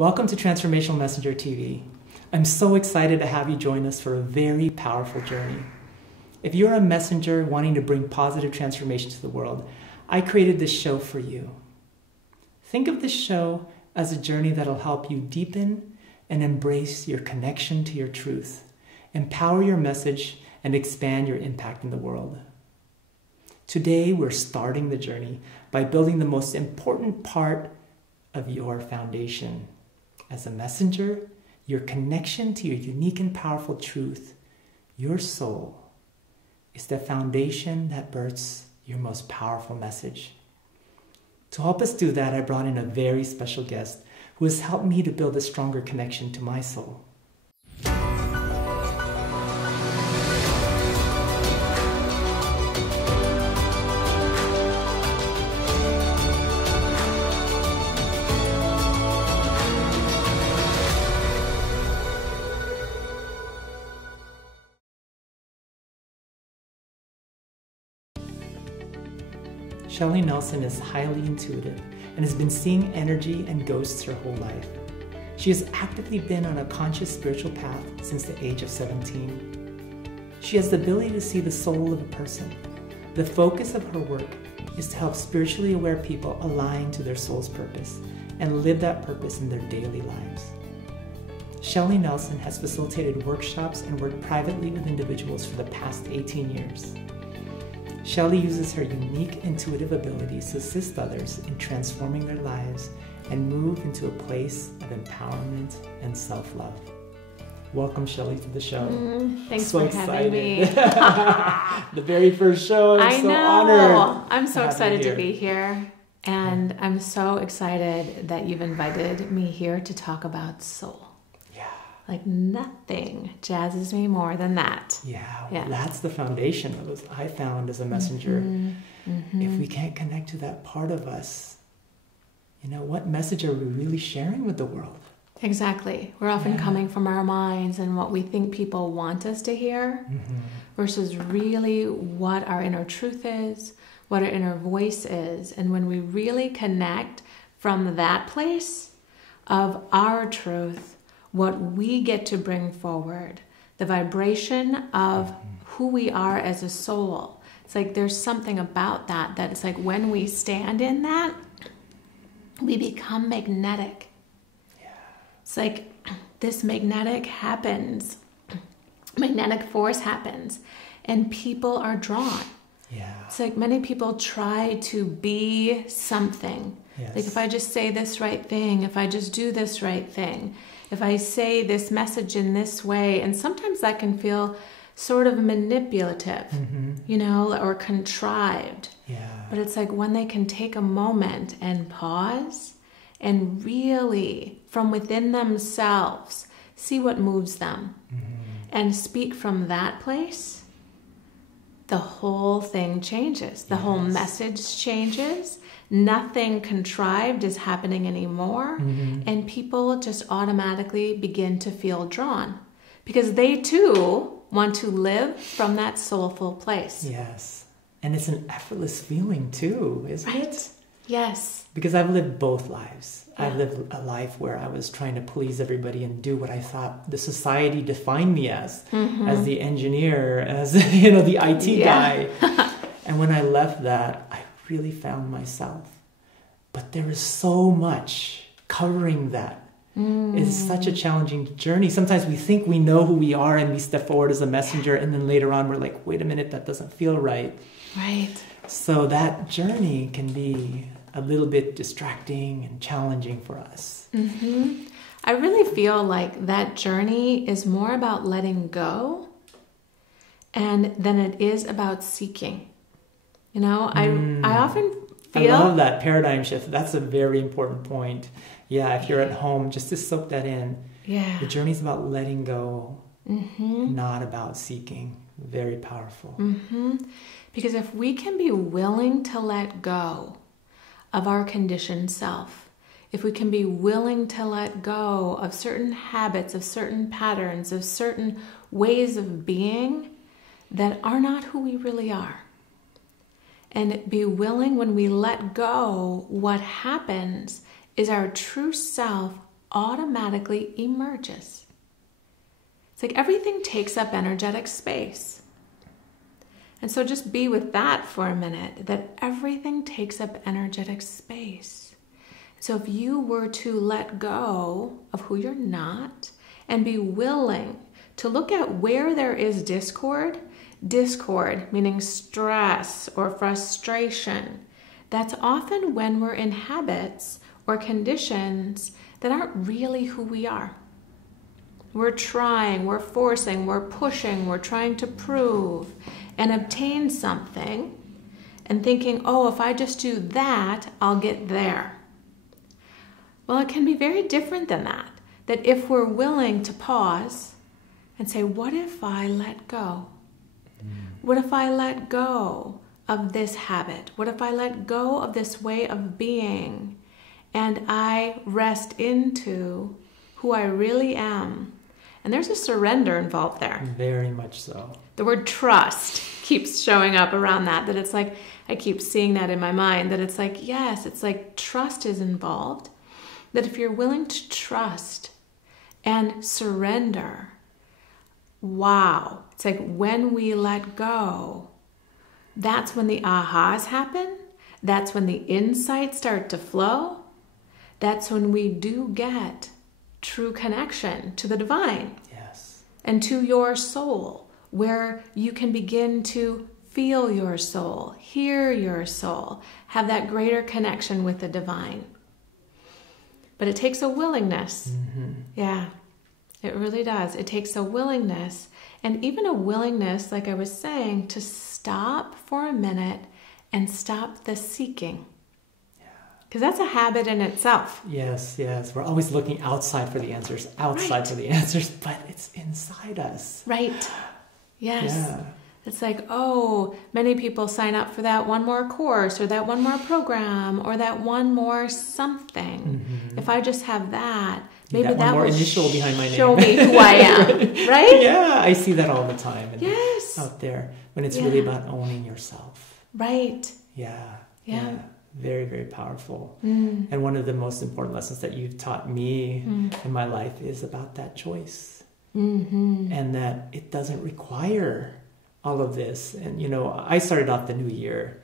Welcome to Transformational Messenger TV. I'm so excited to have you join us for a very powerful journey. If you're a messenger wanting to bring positive transformation to the world, I created this show for you. Think of this show as a journey that'll help you deepen and embrace your connection to your truth, empower your message, and expand your impact in the world. Today, we're starting the journey by building the most important part of your foundation. As a messenger, your connection to your unique and powerful truth, your soul, is the foundation that births your most powerful message. To help us do that, I brought in a very special guest who has helped me to build a stronger connection to my soul. Shellie Nelson is highly intuitive and has been seeing energy and ghosts her whole life. She has actively been on a conscious spiritual path since the age of 17. She has the ability to see the soul of a person. The focus of her work is to help spiritually aware people align to their soul's purpose and live that purpose in their daily lives. Shellie Nelson has facilitated workshops and worked privately with individuals for the past 18 years. Shellie uses her unique intuitive abilities to assist others in transforming their lives and move into a place of empowerment and self-love. Welcome, Shellie, to the show. Thanks for having me. The very first show. I'm so honored. I'm so excited to be here. And I'm so excited that you've invited me here to talk about soul. Like nothing jazzes me more than that. Yeah. That's the foundation of it. I found as a messenger. If we can't connect to that part of us, what message are we really sharing with the world? Exactly. We're often coming from our minds and what we think people want us to hear versus really what our inner truth is, what our inner voice is. And when we really connect from that place of our truth, what we get to bring forward, the vibration of who we are as a soul. It's like there's something about that it's like when we stand in that, we become magnetic. It's like this magnetic force happens, and people are drawn. It's like many people try to be something. Like if I just say this right thing, if I just do this right thing, if I say this message in this way, and sometimes that can feel sort of manipulative, or contrived. But it's like when they can take a moment and pause and really, from within themselves, see what moves them and speak from that place, the whole thing changes. The whole message changes. Nothing contrived is happening anymore. And people just automatically begin to feel drawn because they too want to live from that soulful place. Yes. And it's an effortless feeling too, isn't it? Yes. Because I've lived both lives. I've lived a life where I was trying to please everybody and do what I thought the society defined me as the engineer, as the IT guy. And when I left that, I really found myself. But there is so much covering that. It's such a challenging journey. Sometimes we think we know who we are and we step forward as a messenger, and then later on we're like, wait a minute, that doesn't feel right. So that journey can be a little bit distracting and challenging for us. I really feel like that journey is more about letting go than it is about seeking. I often feel... I love that paradigm shift. That's a very important point. If you're at home, just to soak that in. The journey's about letting go, not about seeking. Very powerful. Because if we can be willing to let go of our conditioned self, if we can be willing to let go of certain habits, of certain patterns, of certain ways of being that are not who we really are, and be willing, when we let go, what happens is our true self automatically emerges. It's like everything takes up energetic space. And so just be with that for a minute, that everything takes up energetic space. So if you were to let go of who you're not and be willing to look at where there is discord meaning stress or frustration, that's often when we're in habits or conditions that aren't really who we are. We're trying, we're forcing, we're pushing, we're trying to prove and obtain something and thinking, oh, if I just do that, I'll get there. Well, it can be very different than that. That if we're willing to pause and say, what if I let go? What if I let go of this habit? What if I let go of this way of being and I rest into who I really am? And there's a surrender involved there. Very much so. The word trust keeps showing up around that it's like, I keep seeing that in my mind, that it's like, yes, it's like trust is involved. That if you're willing to trust and surrender, wow, it's like when we let go, that's when the ahas happen. That's when the insights start to flow. That's when we do get true connection to the divine. Yes. And to your soul, where you can begin to feel your soul, hear your soul, have that greater connection with the divine. But it takes a willingness. Mm-hmm. Yeah, it really does. It takes a willingness, and even a willingness, like I was saying, to stop for a minute and stop the seeking. Because that's a habit in itself. Yes. We're always looking outside for the answers, for the answers, but it's inside us. Right. Yes. Yeah. It's like, oh, many people sign up for that one more course or that one more program or that one more something. Mm-hmm. If I just have that, maybe that will initial behind my name. Show me who I am, right? Yeah, I see that all the time. Yes. Out there, when it's really about owning yourself. Right. Yeah. Very, very powerful. Mm. And one of the most important lessons that you've taught me in my life is about that choice. Mm-hmm. And that it doesn't require all of this. And, I started off the new year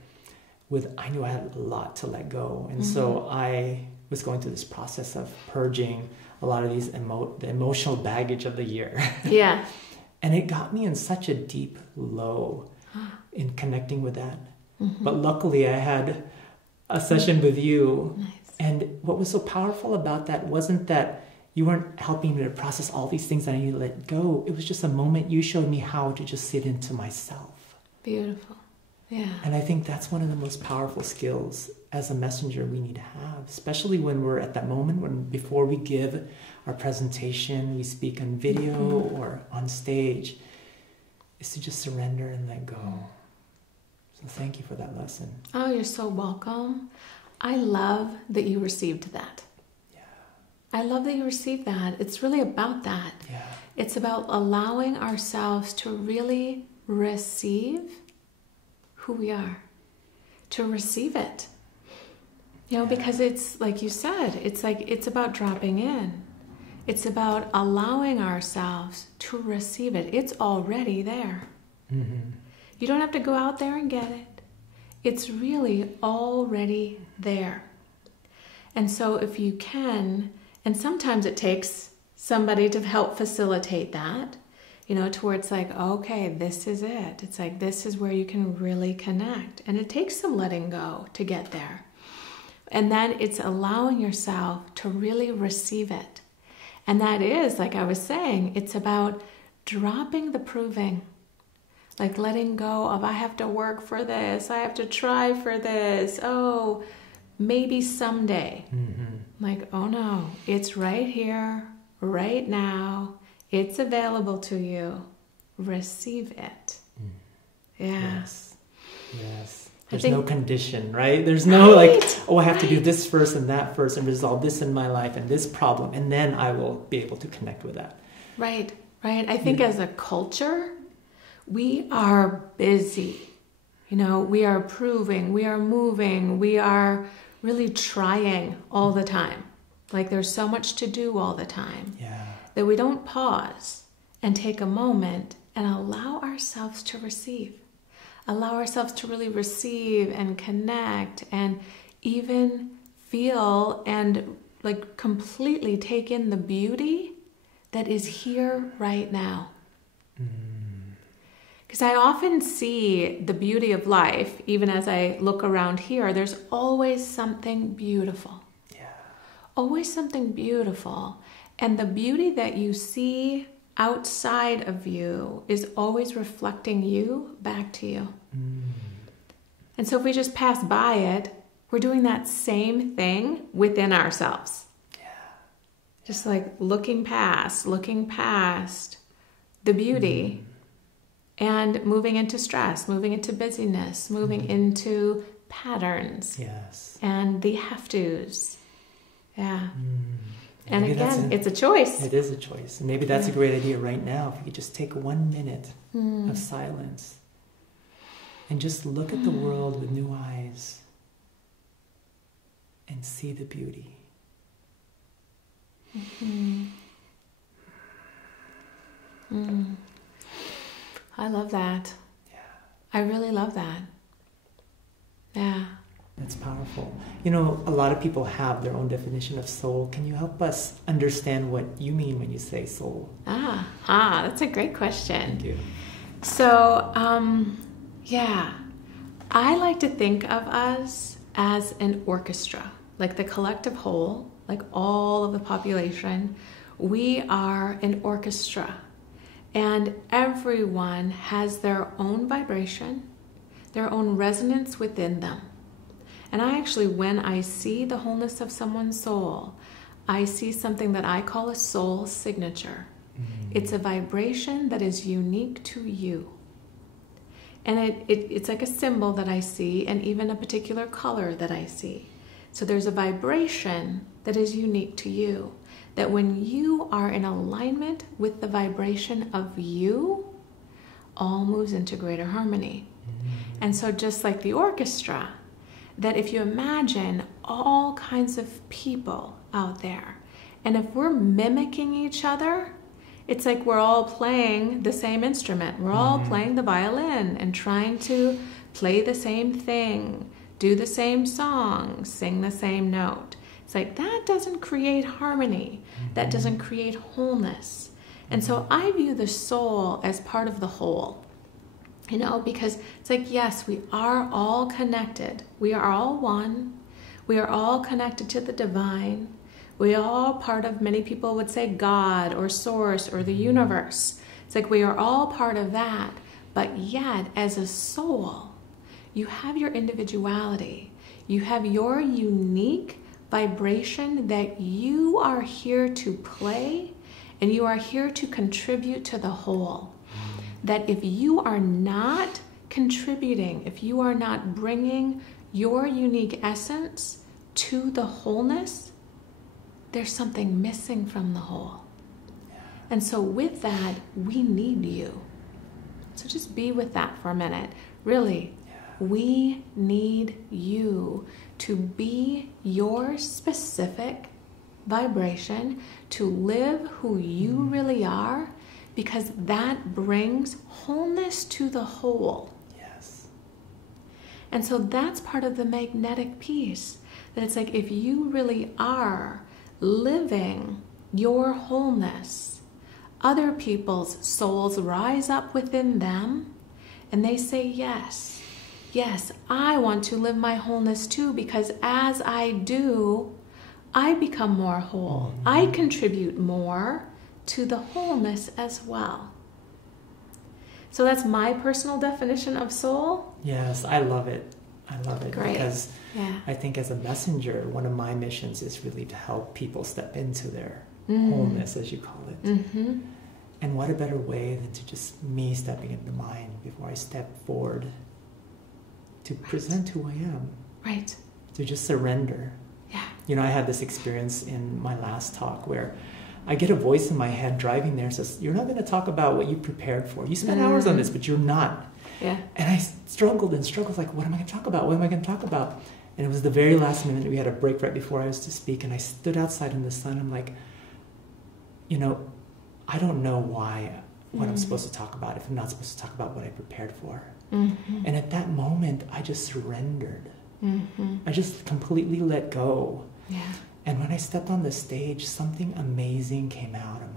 I knew I had a lot to let go. And so I was going through this process of purging a lot of these the emotional baggage of the year. Yeah. And it got me in such a deep low in connecting with that. Mm-hmm. But luckily I had a session with you. Nice. And what was so powerful about that wasn't that you weren't helping me to process all these things that I need to let go. It was just a moment you showed me how to just sit into myself. Beautiful. Yeah. And I think that's one of the most powerful skills as a messenger we need to have, especially when we're at that moment before we give our presentation, we speak on video or on stage, is to just surrender and let go. So thank you for that lesson. Oh, you're so welcome. I love that you received that. I love that you received that. It's really about that. Yeah. It's about allowing ourselves to really receive who we are, to receive it. Because it's like you said, it's about dropping in. It's about allowing ourselves to receive it. It's already there. Mm-hmm. You don't have to go out there and get it. It's really already there. And so if you can, and sometimes it takes somebody to help facilitate that, to where it's like, okay, this is it. It's like, this is where you can really connect. And it takes some letting go to get there. And then it's allowing yourself to really receive it. And that is, like I was saying, it's about dropping the proving. Like letting go of, I have to work for this. I have to try for this. Oh, maybe someday. Mm-hmm. Like, oh no, it's right here, right now. It's available to you. Receive it. Yeah. Yes. There's no condition, right? There's no I have to do this first and that first and resolve this in my life and this problem, and then I will be able to connect with that. Right. I think as a culture, we are busy. We are proving, we are moving, we are really trying all the time. Like there's so much to do all the time. Yeah. That we don't pause and take a moment and allow ourselves to receive. Allow ourselves to really receive and connect and even feel and like completely take in the beauty that is here right now. Because I often see the beauty of life, even as I look around here, there's always something beautiful. Yeah. Always something beautiful. And the beauty that you see outside of you is always reflecting you back to you. And so if we just pass by it, we're doing that same thing within ourselves. Yeah. Just like looking past the beauty and moving into stress, moving into busyness, moving into patterns. Yes. And the have-tos. Yeah. And Maybe again, it's a choice. It is a choice. And maybe that's a great idea right now. If you could just take 1 minute of silence and just look at the world with new eyes and see the beauty. I love that. Yeah. I really love that. Yeah. That's powerful. You know, a lot of people have their own definition of soul. Can you help us understand what you mean when you say soul? That's a great question. Thank you. So, yeah, I like to think of us as an orchestra, like the collective whole, like all of the population. We are an orchestra, and everyone has their own vibration, their own resonance within them. And I actually, when I see the wholeness of someone's soul, I see something that I call a soul signature. It's a vibration that is unique to you. And it's like a symbol that I see, and even a particular color that I see. So there's a vibration that is unique to you, that when you are in alignment with the vibration of you, all moves into greater harmony. And so just like the orchestra, that if you imagine all kinds of people out there, and if we're mimicking each other, it's like we're all playing the same instrument. We're all playing the violin and trying to play the same thing, do the same song, sing the same note. It's like that doesn't create harmony. That doesn't create wholeness. And so I view the soul as part of the whole. You know, because it's like, yes, we are all connected. We are all one. We are all connected to the divine. We are all part of, many people would say, God or source or the universe. It's like we are all part of that. But yet, as a soul, you have your individuality. You have your unique vibration that you are here to play, and you are here to contribute to the whole. That if you are not contributing, if you are not bringing your unique essence to the wholeness, there's something missing from the whole. And so with that, we need you. So just be with that for a minute. Really, we need you to be your specific vibration, to live who you really are, because that brings wholeness to the whole. Yes. And so that's part of the magnetic piece. That it's like if you really are living your wholeness, other people's souls rise up within them and they say, yes, yes, I want to live my wholeness too, because as I do, I become more whole. I contribute more to the wholeness as well. So that's my personal definition of soul. Yes, I love it. I love it. Great. Because I think as a messenger, one of my missions is really to help people step into their wholeness, as you call it. And what a better way than to just me stepping into mine before I step forward to present who I am. Right. To just surrender. Yeah. You know, I had this experience in my last talk where I get a voice in my head driving there and says, you're not going to talk about what you prepared for. You spent hours on this, but you're not. Yeah. And I struggled, like, what am I going to talk about? What am I going to talk about? And it was the very last minute. We had a break right before I was to speak, and I stood outside in the sun. I'm like, I don't know what I'm supposed to talk about if I'm not supposed to talk about what I prepared for. Mm-hmm. And at that moment, I just surrendered. Mm-hmm. I just completely let go. Yeah. And when I stepped on the stage, something amazing came out of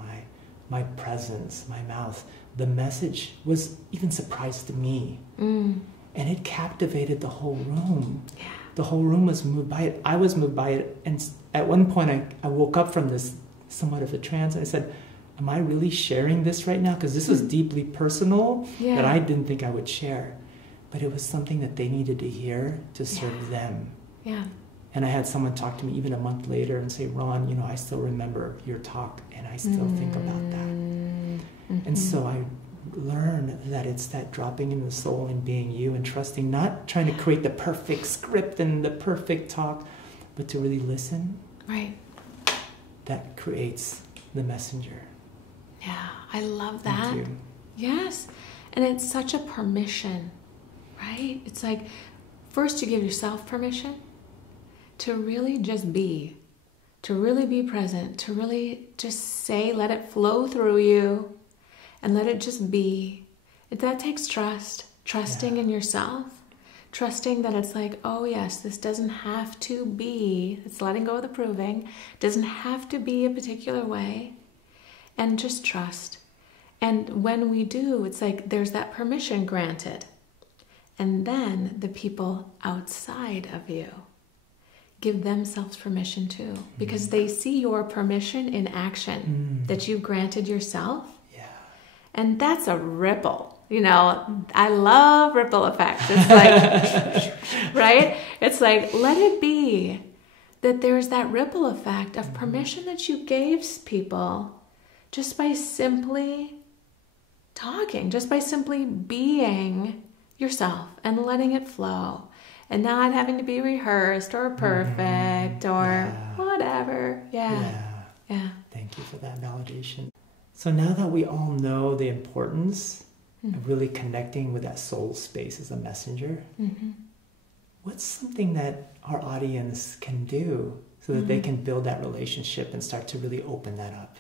my presence, my mouth. The message was even surprise to me. Mm. And it captivated the whole room. Yeah. The whole room was moved by it. I was moved by it. And at one point, I woke up from this somewhat of a trance, and I said, am I really sharing this right now? Because this was deeply personal that I didn't think I would share. But it was something that they needed to hear to serve them. Yeah. And I had someone talk to me even a month later and say, Ron, I still remember your talk, and I still think about that. Mm-hmm. And so I learned that it's that dropping in the soul and being you and trusting, not trying to create the perfect script and the perfect talk, but to really listen. Right. That creates the messenger. Yeah, I love that. Thank you. Yes. And it's such a permission, right? It's like, first you give yourself permission to really just be, to really be present, to really just say, let it flow through you and let it just be. That takes trust, trusting in yourself, trusting that it's like, oh yes, this doesn't have to be, it's letting go of the proving, doesn't have to be a particular way, and just trust. And when we do, it's like there's that permission granted. And then the people outside of you give themselves permission too, because they see your permission in action that you granted yourself. Yeah. And that's a ripple. I love ripple effects. It's like, right? It's like, let it be that there's that ripple effect of permission that you gave people just by simply talking, just by simply being yourself and letting it flow. And not having to be rehearsed or perfect or whatever. Yeah. Thank you for that validation. So now that we all know the importance of really connecting with that soul space as a messenger, what's something that our audience can do so that they can build that relationship and start to really open that up?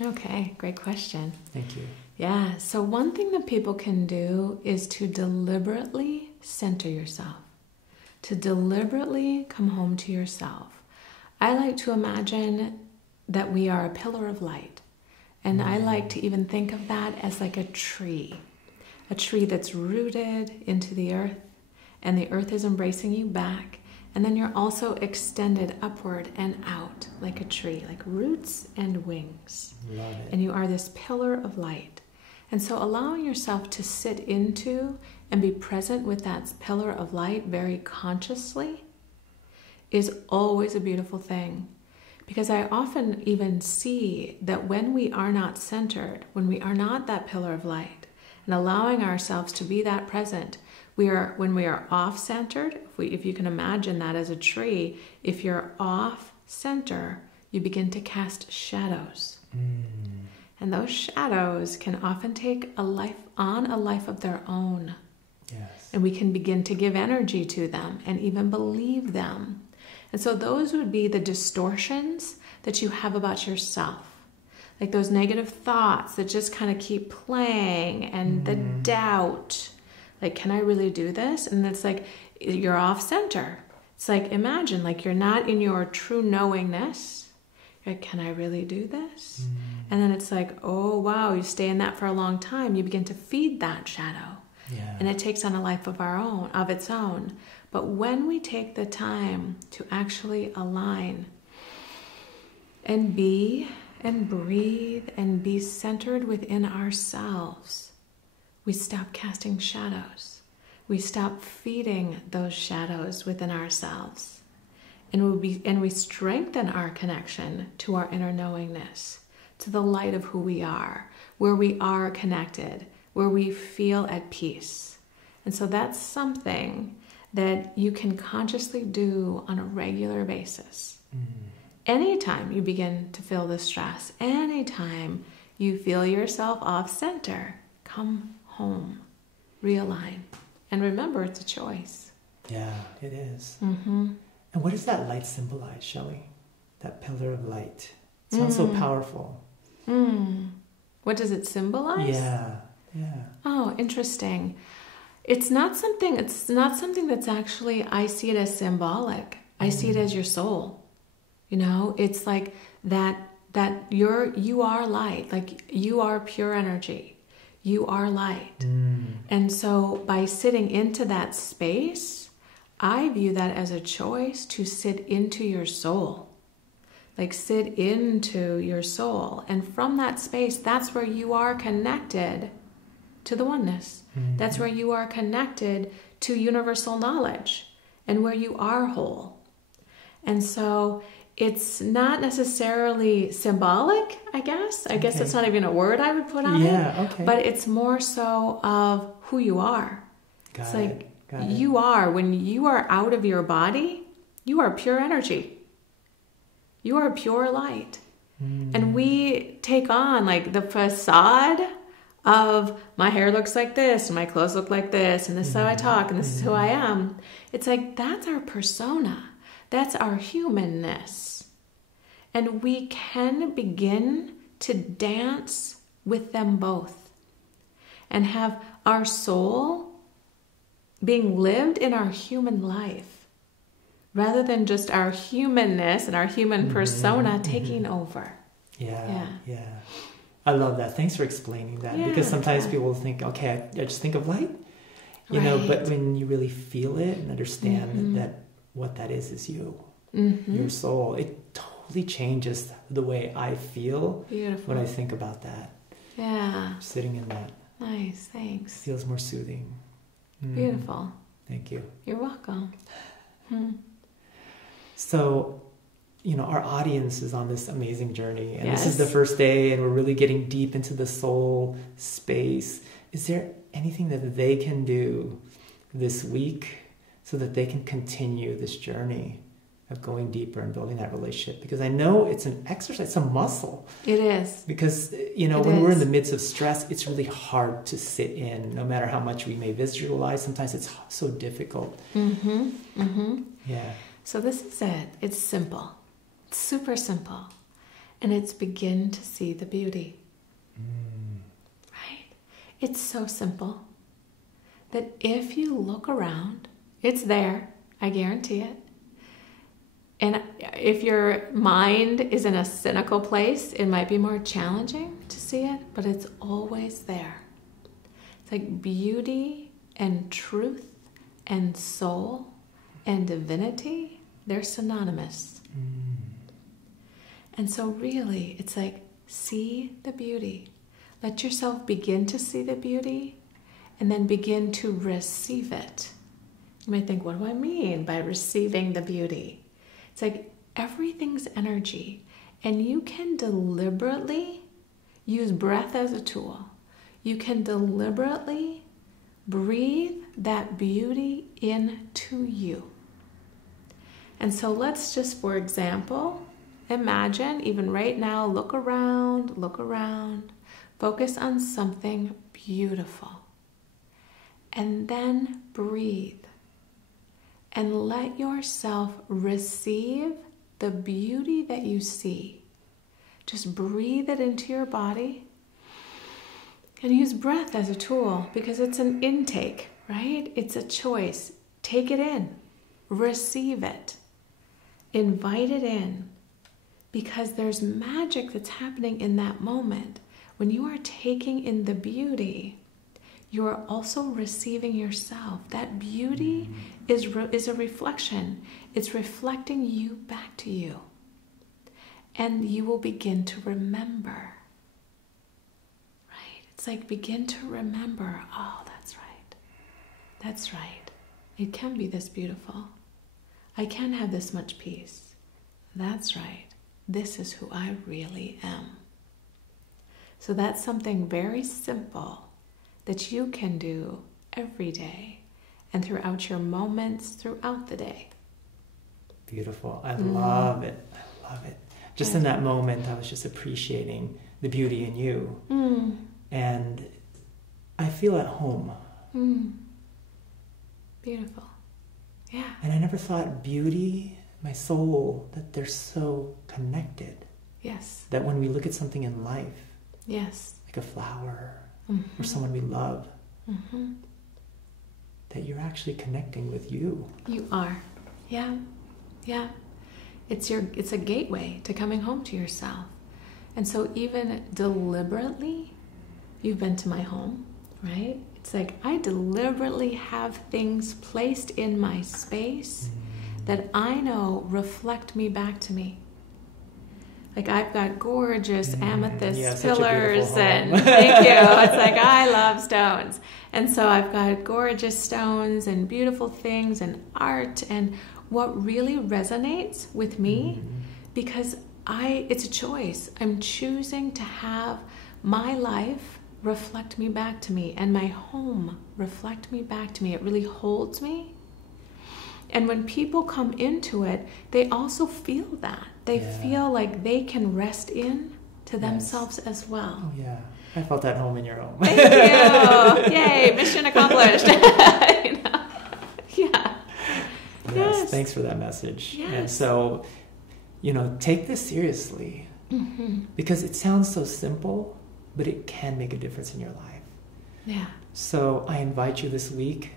Okay, great question. Thank you. Yeah, so one thing that people can do is to deliberately center yourself. To deliberately come home to yourself. I like to imagine that we are a pillar of light. And I like to even think of that as like a tree that's rooted into the earth, and the earth is embracing you back. And then you're also extended upward and out like a tree, like roots and wings. Love it. And you are this pillar of light. And so allowing yourself to sit into and be present with that pillar of light very consciously is always a beautiful thing. Because I often even see that when we are not centered, when we are not that pillar of light, and allowing ourselves to be that present, when we are off-centered, if you can imagine that as a tree, if you're off-center, you begin to cast shadows. And those shadows can often take a life of their own. Yes. And we can begin to give energy to them and even believe them. And so those would be the distortions that you have about yourself. Like those negative thoughts that just kind of keep playing, and the doubt. Like, can I really do this? And it's like, you're off center. It's like, imagine, like you're not in your true knowingness. You're like, can I really do this? And then it's like, oh, wow, you stay in that for a long time. You begin to feed that shadow. Yeah. And it takes on a life of its own. But when we take the time to actually align and be and breathe and be centered within ourselves, we stop casting shadows. We stop feeding those shadows within ourselves. And we strengthen our connection to our inner knowingness, to the light of who we are, where we are connected, where we feel at peace. And so that's something that you can consciously do on a regular basis. Anytime you begin to feel the stress, anytime you feel yourself off center, come home, realign. And remember, it's a choice. Yeah, it is. Mm-hmm. And what does that light symbolize, Shellie? That pillar of light. It sounds so powerful. What does it symbolize? Yeah. Oh, interesting. It's not something that's actually, I see it as symbolic. I see it as your soul. You know, it's like that you are light, like you are pure energy. You are light. And so by sitting into that space, I view that as a choice to sit into your soul. Like sit into your soul. And from that space, that's where you are connected to the oneness. That's where you are connected to universal knowledge and where you are whole. And so it's not necessarily symbolic, I guess. I guess that's not even a word I would put on it. But it's more so of who you are. Got it. You are, when you are out of your body, you are pure energy. You are pure light. And we take on like the facade of my hair looks like this, and my clothes look like this, and this is how I talk, and this is who I am. It's like, that's our persona. That's our humanness. And we can begin to dance with them both and have our soul being lived in our human life rather than just our humanness and our human persona taking over. Yeah. I love that. Thanks for explaining that. Because sometimes people think, okay, I just think of light, you know, but when you really feel it and understand that what that is you, your soul, it totally changes the way I feel when I think about that. Yeah. Sitting in that. Nice, thanks. Feels more soothing. Beautiful. Thank you. You're welcome. So, you know, our audience is on this amazing journey, and this is the first day, and we're really getting deep into the soul space. Is there anything that they can do this week so that they can continue this journey of going deeper and building that relationship? Because I know it's an exercise, it's a muscle. It is. Because, you know, when we're in the midst of stress, it's really hard to sit in, no matter how much we may visualize. Sometimes it's so difficult. Yeah. So this is it. It's simple. It's super simple. And it's begin to see the beauty. Right? It's so simple that if you look around, it's there. I guarantee it. And if your mind is in a cynical place, it might be more challenging to see it, but it's always there. It's like beauty and truth and soul and divinity, they're synonymous. And so really, it's like, see the beauty. Let yourself begin to see the beauty and then begin to receive it. You might think, what do I mean by receiving the beauty? It's like everything's energy, and you can deliberately use breath as a tool. You can deliberately breathe that beauty into you. And so let's just, for example, imagine, even right now, look around, focus on something beautiful, and then breathe. And let yourself receive the beauty that you see. Just breathe it into your body and use breath as a tool, because it's an intake, right? It's a choice. Take it in, receive it, invite it in, because there's magic that's happening in that moment. When you are taking in the beauty, you are also receiving yourself. That beauty is a reflection. It's reflecting you back to you. And you will begin to remember. Right? It's like begin to remember, oh, that's right. That's right. It can be this beautiful. I can have this much peace. That's right. This is who I really am. So that's something very simple that you can do every day and throughout your moments throughout the day. Beautiful. I love it. I love it. Just in that moment, I was just appreciating the beauty in you. And I feel at home. Beautiful. Yeah. And I never thought beauty, my soul, that they're so connected. Yes. That when we look at something in life, yes, like a flower mm-hmm. or someone we love, mm-hmm. that you're actually connecting with you. You are. Yeah. Yeah. It's a gateway to coming home to yourself. And so even deliberately, you've been to my home, right? It's like I deliberately have things placed in my space that I know reflect me back to me. Like I've got gorgeous amethyst pillars and thank you. It's like I love stones. And so I've got gorgeous stones and beautiful things and art and what really resonates with me because it's a choice. I'm choosing to have my life reflect me back to me and my home reflect me back to me. It really holds me. And when people come into it, they also feel that. They feel like they can rest in to themselves as well. Oh, yeah. I felt at home in your home. Thank you. Yay, mission accomplished. You know? Yeah. Yes, thanks for that message. Yes. And so, take this seriously because it sounds so simple, but it can make a difference in your life. Yeah. So I invite you this week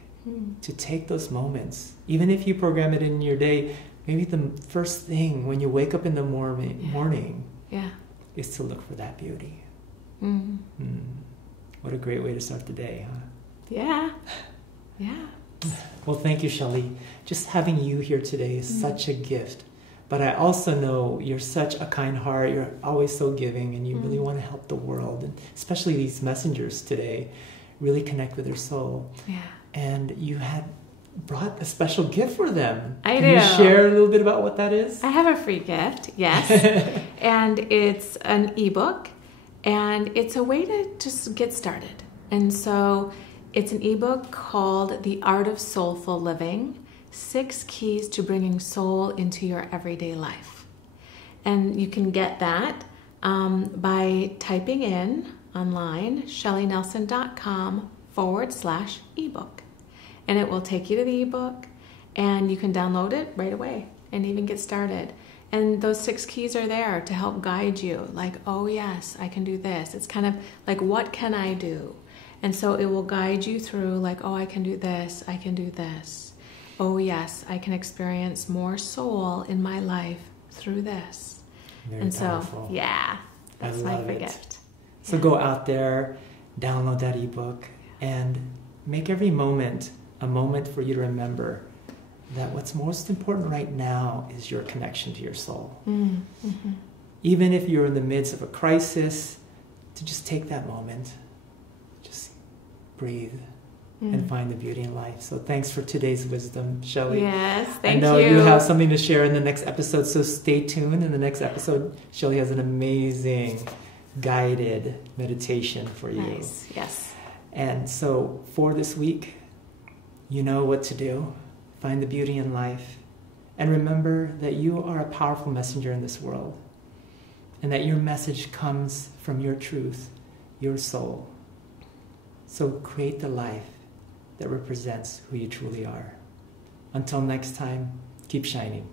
to take those moments, even if you program it in your day, maybe the first thing when you wake up in the morning is to look for that beauty. What a great way to start the day, huh? Yeah. Yeah. Well, thank you, Shellie. Just having you here today is such a gift. But I also know you're such a kind heart. You're always so giving, and you really want to help the world, and especially these messengers today, really connect with their soul. Yeah. And you had brought a special gift for them. I do. Can you share a little bit about what that is? I have a free gift, yes. And it's an ebook, and it's a way to just get started. And so it's an ebook called The Art of Soulful Living, 6 Keys to Bringing Soul into Your Everyday Life. And you can get that by typing in online, shellienelson.com/ebook. And it will take you to the ebook, and you can download it right away and even get started. And those 6 keys are there to help guide you. Like, oh yes, I can do this. It's kind of like, what can I do? And so it will guide you through like, oh, I can do this. I can do this. Oh yes, I can experience more soul in my life through this. Very powerful. So, yeah, that's my free gift. So go out there, download that ebook, and make every moment a moment for you to remember that what's most important right now is your connection to your soul. Even if you're in the midst of a crisis, to just take that moment, just breathe and find the beauty in life. So thanks for today's wisdom, Shellie. Yes, thank you. I know you have something to share in the next episode, so stay tuned. In the next episode, Shellie has an amazing guided meditation for you. Nice, yes. And so for this week, you know what to do. Find the beauty in life. And remember that you are a powerful messenger in this world. And that your message comes from your truth, your soul. So create the life that represents who you truly are. Until next time, keep shining.